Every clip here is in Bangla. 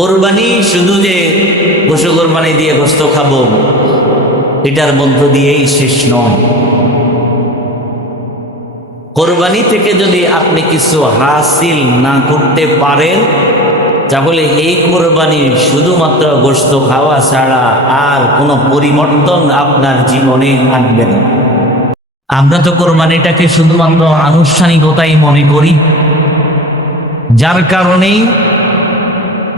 কোরবানি শুধু যে পশু কোরবানি দিয়ে গোশত খাবো এটার মধ্য দিয়েই শেষ নয়। কোরবানি থেকে যদি আপনি কিছু হাসিল না করতে পারেন তাহলে এই কোরবানি শুধুমাত্র গোশত খাওয়া ছাড়া আর কোনো পরিবর্তন আপনার জীবনে আসবে না। আমরা তো কোরবানিটাকে শুধুমাত্র আনুষ্ঠানিকতাই মনে করি, যার কারণেই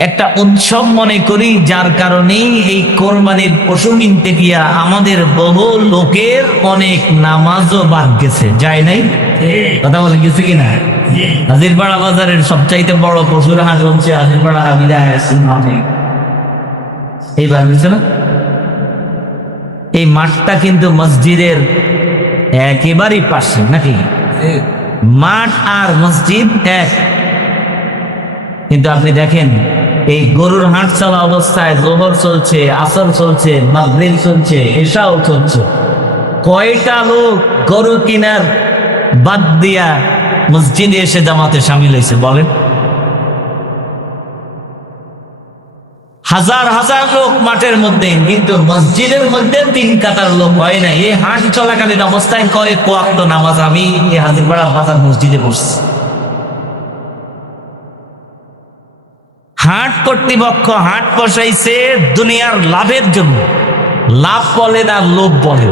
একটা উৎসব মনে করি, যার কারণেই এই কোরবানির পশু কিনতে গিয়া আমাদের বহু লোকের অনেক নামাজও বাদ গেছে, যায় নাই? কথা বলে গেছে কিনা? হাজিরপাড়া বাজারের সবচাইতে বড় পশুর হাট হচ্ছে হাজিরপাড়া আমিরা এইবার বুঝছে না? এই মাঠটা কিন্তু মসজিদের একেবারেই পাশে, নাকি? মাঠ আর মসজিদ এক। কিন্তু আপনি দেখেন এই গরুর হাট চলা অবস্থায় যোহর চলছে, আসর চলছে, মাগরিব চলছে, এশাও চলছে। কয়টা লোক গরু কিনার বাদ দিয়া মসজিদে এসে জামাতে শামিল হয়েছে বলেন? হাজার হাজার লোক মাঠের মধ্যে, কিন্তু মসজিদের মধ্যে 3 কাতার লোক হয় না। এই হাট চলাকালীন অবস্থায় কয়েক ওয়াক্ত নামাজ আমি এই হাজিরপাড়া বাজার মসজিদে বসছি। হাট কর্তৃপক্ষ হাট বসাইছে দুনিয়ার লাভের জন্য, লাভ বলে না লোভ বলে।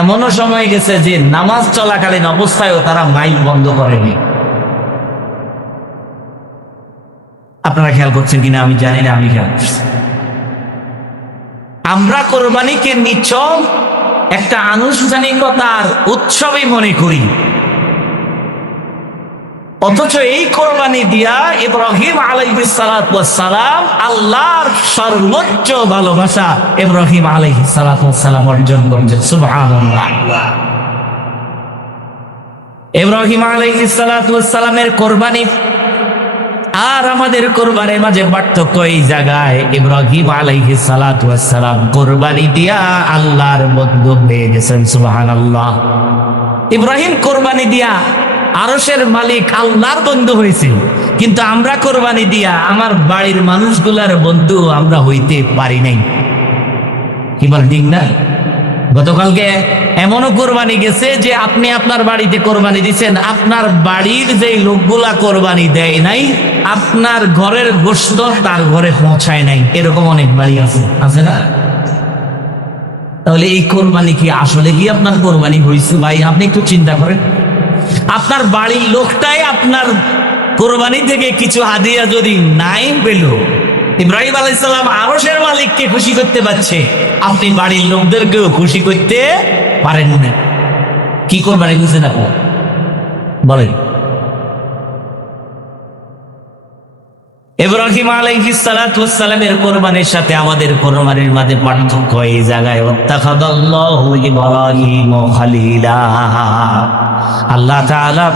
এমনও সময় গেছে যে নামাজ চলাকালীন অবস্থায়ও তারা মাইক বন্ধ করেনি। আপনারা খেয়াল করছেন কিনা আমি জানি না, আমি খেয়াল করছি। আমরা কোরবানিকে নিছক একটা আনুষ্ঠানিকতার উৎসবই মনে করি, অথচ এই কোরবানি দিয়া ইব্রাহিম আলাইহিস সালাতু ওয়াস সালাম আল্লাহর সর্বোচ্চ ভালোবাসা ইব্রাহিম আলাইহিস সালাতু ওয়াস সালাম অর্জন করেছেন। সুবহানাল্লাহ। ইব্রাহিম আলাইহিস সালাতু ওয়াস সালামের কোরবানি আর আমাদের কোরবানির মাঝে পার্থক্য এই জায়গায়, ইব্রাহিম আলাইহিস সালাতু ওয়াস সালাম কোরবানি দিয়া আল্লাহর বন্ধু হয়ে গেছেন। সুবহানাল্লাহ। ইব্রাহিম কোরবানি দিয়া আরশের মালিক আল্লাহর বন্ধু হয়েছে, কিন্তু আমরা কোরবানি দিয়া আমার বাড়ির মানুষগুলার বন্ধু আমরা হইতে পারি নাই। কি বল, ঠিক না? গতকালকে এমনও কোরবানি গেছে যে আপনি আপনার বাড়িতে কোরবানি দিচ্ছেন, আপনার বাড়ির যে লোকগুলা কোরবানি দেয় নাই, আপনার ঘরের গোশত তার ঘরে পৌঁছায় নাই। এরকম অনেক বাড়ি আছে, আছে না? তাহলে এই কোরবানি কি আসলে কি আপনার কোরবানি হয়েছে? ভাই আপনি একটু চিন্তা করেন। আপনার বাড়ির লোকটাই আপনার কোরবানি থেকে কিছু হাদিয়া যদি নাই পেল, ইব্রাহিম আলাইহিস সালাম আরশের মালিককে খুশি করতে পারছে, আপনি বাড়ির লোকদেরকেও খুশি করতে পারেন না। কি কোরবানি বুঝছেন আপনি বলেন? ইব্রাহিম আলাইহিস সালাতু ওয়াস সালামের কোরবানির সাথে আমাদের কোরবানির মাঝে পার্থক্য এই জায়গায়। ওয়াত্তাখাযাল্লাহু ইব্রাহিম খলিলা। আল্লাহ তাআলা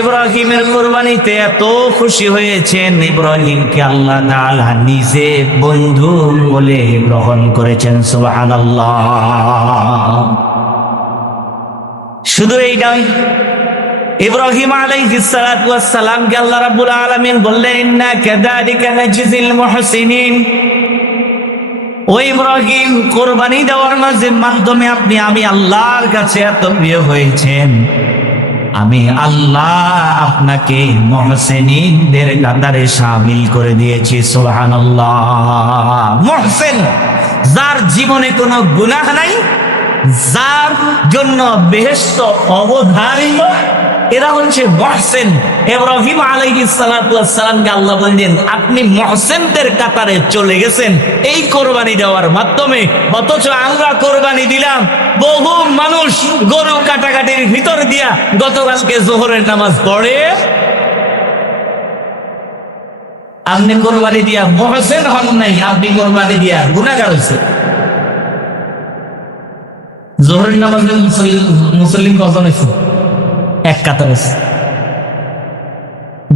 ইব্রাহিমের কোরবানিতে এত খুশি হয়েছেন, ইব্রাহিমকে আল্লাহ তাআলা নিজে বন্ধু বলে গ্রহণ করেছেন। সুবহানাল্লাহ। শুধু এই নয়, ইব্রাহিম আলাইহিস সালাতু ওয়াস সালামকে আল্লাহ রাব্বুল আলামিন বললেন, ইন্না কাযালিকা নাজজিল মুহসিনিন। ও ইব্রাহিম, কোরবানি দেওয়ার মাধ্যমে আপনি আমি আল্লাহর কাছে এত প্রিয় হয়েছেন, আমি আল্লাহ আপনাকে মুহসিনদের কাতারে শামিল করে দিয়েছি। সুবহানাল্লাহ। মুহসিন, যার জীবনে কোনো গুনাহ নাই, যার জন্য বেহেশত অবধারিত, এরা হচ্ছে মুহসিন। ইব্রাহিম আলাইহিস সালাতু ওয়াস সালামকে আল্লাহ বললেন আপনি মুহসিনদের কাতারে চলে গেছেন এই কোরবানি দেওয়ার মাধ্যমে। অথচ আমরা কোরবানি দিলাম, বহু মানুষ গরু কাটাকাটির ভিতর দিয়া গতকালকে যোহরের নামাজ পড়ে, আপনি কোরবানি দিয়া মুহসিন হন নাই, আপনি কোরবানি দিয়া গুনাহগার হয়েছেন। যোহরের নামাজে মুসল্লি কজন হয়েছে? 1 কাতার হয়েছে।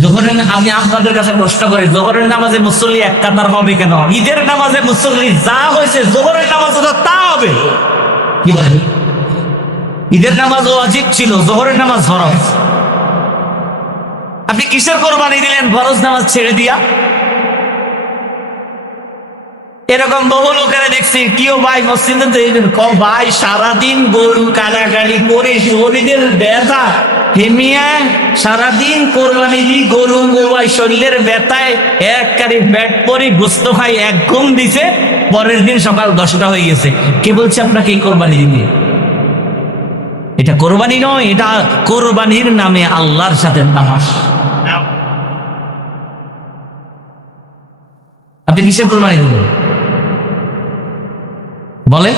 যোহরের, আমি আপনাদের কাছে প্রশ্ন করি, যোহরের নামাজে মুসল্লি 1 কাতার হবে কেন? ঈদের নামাজে মুসল্লি যা হয়েছে যোহরের নামাজে তা হবে। কি বলেন? ঈদের নামাজ ওয়াজিব ছিল, যোহরের নামাজ ফরজ। আপনি কিসের কোরবানি দিলেন ফরজ নামাজ ছেড়ে দিয়া? এরকম বহু লোকেরা দেখছি, কেউ ভাই মসজিদে ভাই সারাদিন গরু কাটাকাটি করে শরীরের ব্যথা হেমিয়া, সারাদিন কোরবানি দি গরু গোবাই শরীরের ব্যথায় একবারে ব্যাট পরে গোস্ত খাই, এক ঘুম দিছে, পরের দিন সকাল 10টা হয়ে গেছে। কে বলছে আপনাকে এই কোরবানি দিবে? এটা কোরবানি নয়, এটা কোরবানির নামে আল্লাহর সাথে তামাশ। আপনি কিসের কোরবানি দেবেন বলে?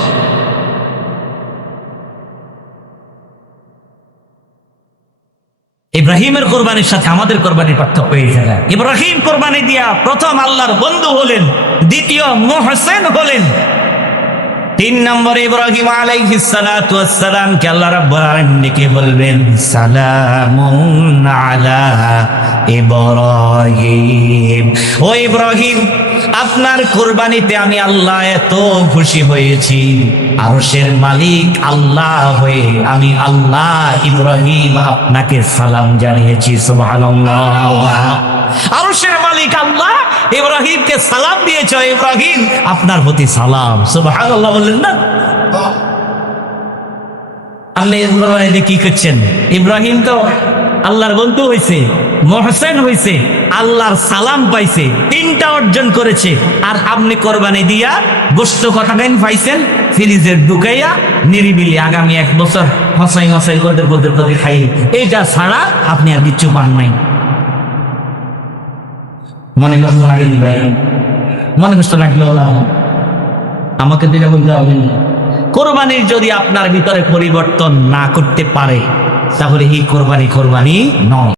ইব্রাহিমের কোরবানির সাথে আমাদের কোরবানির পার্থক্য এই জায়গায়। ইব্রাহিম কোরবানি দিয়া প্রথম আল্লাহর বন্ধু হলেন, দ্বিতীয় মুহসিন হলেন। 3 নম্বরে ইব্রাহিম আলাইহিস সালাতু ওয়াস সালাম কে আল্লাহ রাব্বুল আলামিন ডেকে বলবেন সালামুন আলা ইব্রাহিম। ও ইব্রাহিম, আপনার কুরবানিতে আমি আল্লাহ এত খুশি হয়েছি, আরশের মালিক আল্লাহ হয়ে আমি আল্লাহ ইব্রাহিম আপনাকে সালাম জানিয়েছি। সুবহানাল্লাহ। আরশের মালিক আল্লাহ ইব্রাহিমকে সালাম দিয়েছে, ইব্রাহিম আপনার প্রতি সালাম। সুবহানাল্লাহ বললেন না? আপনি ইব্রাহিম কি করছেন? ইব্রাহিম তো আল্লাহর বন্ধু হয়েছে, মুহসিন হয়েছে, আল্লাহর সালাম পাইছে, 3টা অর্জন করেছে। আর আপনি কোরবানি দিয়া গোশত কটাবেন পাইছেন ফ্রিজের ঢুকাইয়া নিরিবিলি আগামী 1 বছর হসাই হসাই করতে করতে করতে খাই, এইটা ছাড়া আপনি আর কিচ্ছু পান নাই। মনে কষ্ট লাগে ভাই, মনে কষ্ট লাগলো আমাকে দিলে বলতে হবে না। কোরবানির যদি আপনার ভিতরে পরিবর্তন না করতে পারে তাহলে এই কোরবানি নয়।